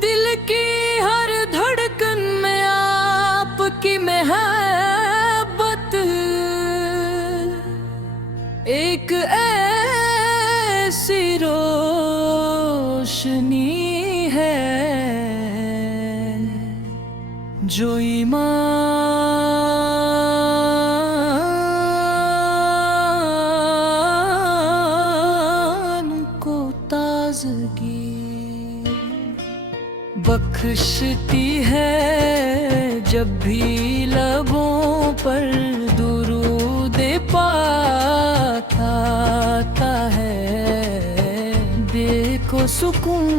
दिल की हर धड़कन में आपकी महब्बत, एक ऐसी रोशनी है जो ईमान को ताज़गी बख्शती है। जब भी लबों पर दुरूद पाक आता है, दिल को सुकून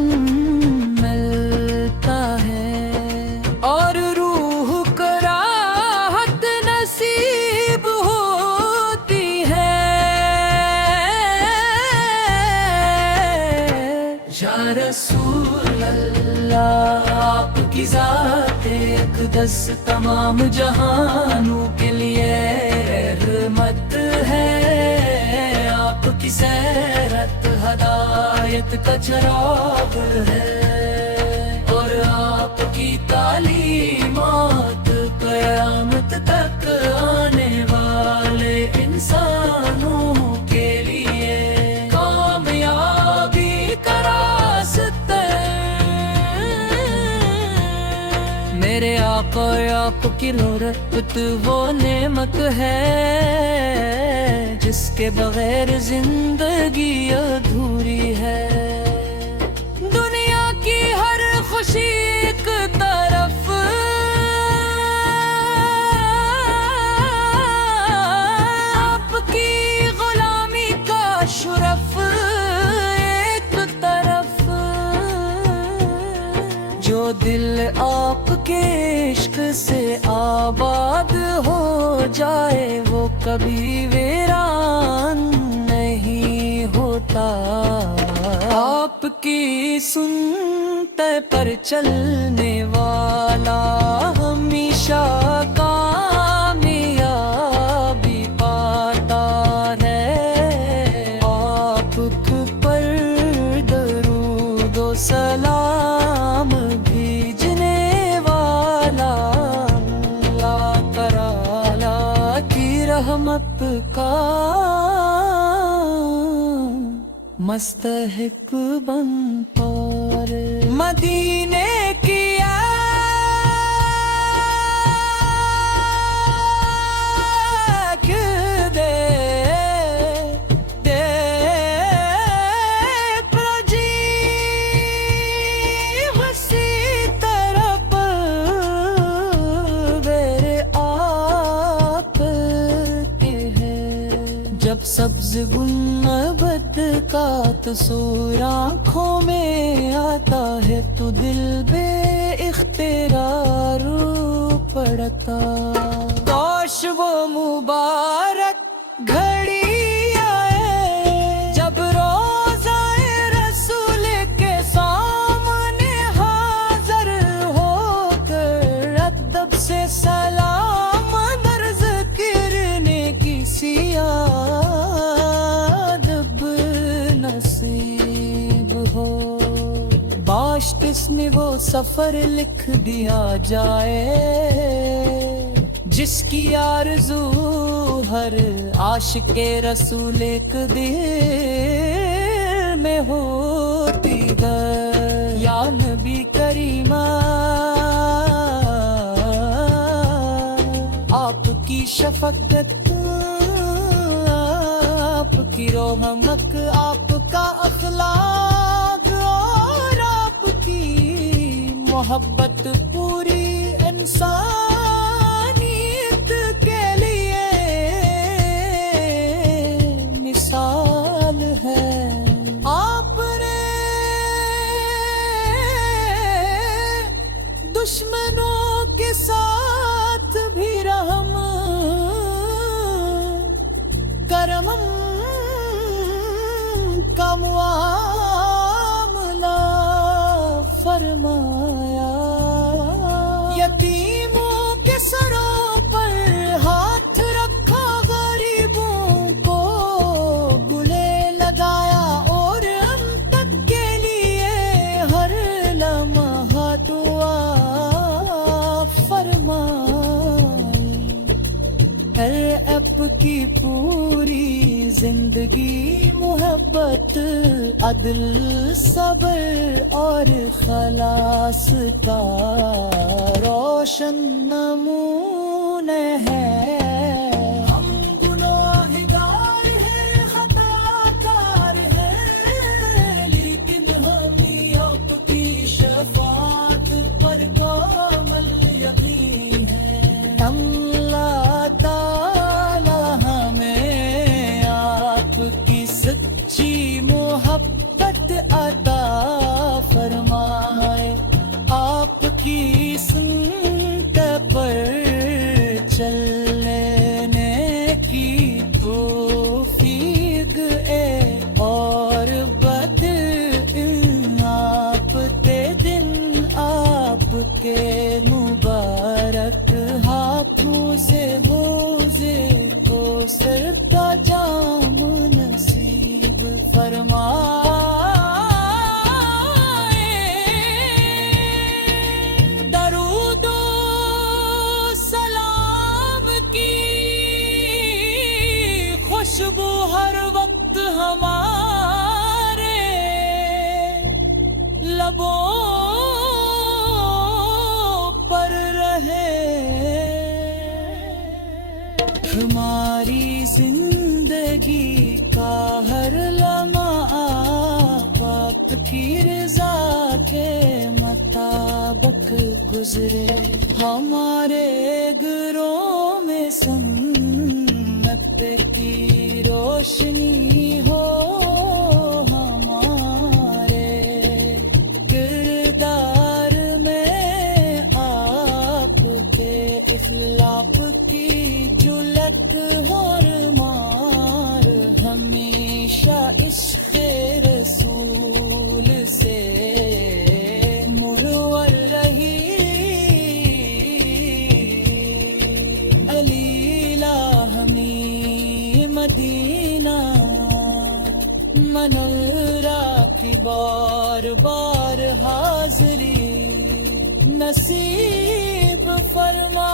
मिलता है और रूह को राहत नसीब होती है। या रसूल अल्लाह, आपकी ज़ात-ए अक़दस तमाम जहानों के लिए रहमत है। आपकी सैरत हदायत का चिराग है और आपकी तालीमात क़यामत तक आने वाले इंसानों के लिए कामयाबी का रास्ता। मेरे आका आपकी रहमत वो नेमत है जिसके बगैर जिंदगी अधूरी है। दुनिया की हर खुशी एक तरफ, आपकी गुलामी का शुरफ एक तरफ। जो दिल आपके इश्क से आबाद हो जाए वो कभी वीरान नहीं होता। आपकी सुनते पर चलने वाला हमेशा कामयाबी पाता है। आप पर दरूद व सलाम भेजने वाला अल्लाह तआला की रहमत का मस्तहिक बनता रे। मदीने की आँख दे प्रजी हसी तरफ मेरे आप के हैं। जब सब्ज गुलबद का तसूर आँखों में आता है तो दिल बे-इख्तियार पड़ता। काश वो मुबारक घड़ी आए जब रोज़ाए रसूल के सामने हाज़िर होकर अदब से सलाम दर्ज करने की सियादत नसीब हो। बाश्त इसमें वो सफर लिख दिया जाए जिसकी आरज़ू हर आशिक़े रसूल एक दिल में होती है। या नबी करीमा, आपकी शफ़क़त, आपकी रहमत, आपका अख़लाक़ और आपकी मोहब्बत पूरी इंसानियत के लिए मिसाल है। आपने दुश्मनों के साथ भी रहम करम का मुआमला فرمایا یتیموں کے سروں پر ہاتھ رکھا غریبوں کو گلے لگایا اور ہم تک کے لیے ہر لمحہ دعا فرمائی ہر اپ کی پوری زندگی محبت عدل صبر اور خلاص کا روشن نمونہ ہے ہم گناہگار ہیں خطا کار ہیں لیکن ہمیں آپ کی شفاعت پر کامل یقین ہے اللہ تعالی ہمیں آپ کی سچی محبت عطا فرمائے آپ کی سنت پر چلنے کی توفیق اور بد آپ تے دن آپ کے مبارک ہاتھوں سے حوضے کو سر کا جام نصیب فرمائے درود و سلام کی خوشبو ہر وقت ہمارے لبوں پر رہے ہماری زندگی کا ہر لمحہ آپ کی رضا کے مطابق گزرے ہمارے گھروں میں سنت کی روشنی ہو ہمارے کردار میں آپ کے اخلاق کی جلت اور مار ہمیشہ عشق رسول سے مرور رہی علی لاہمی مدینہ منورہ کی بار بار حاضری نصیب فرما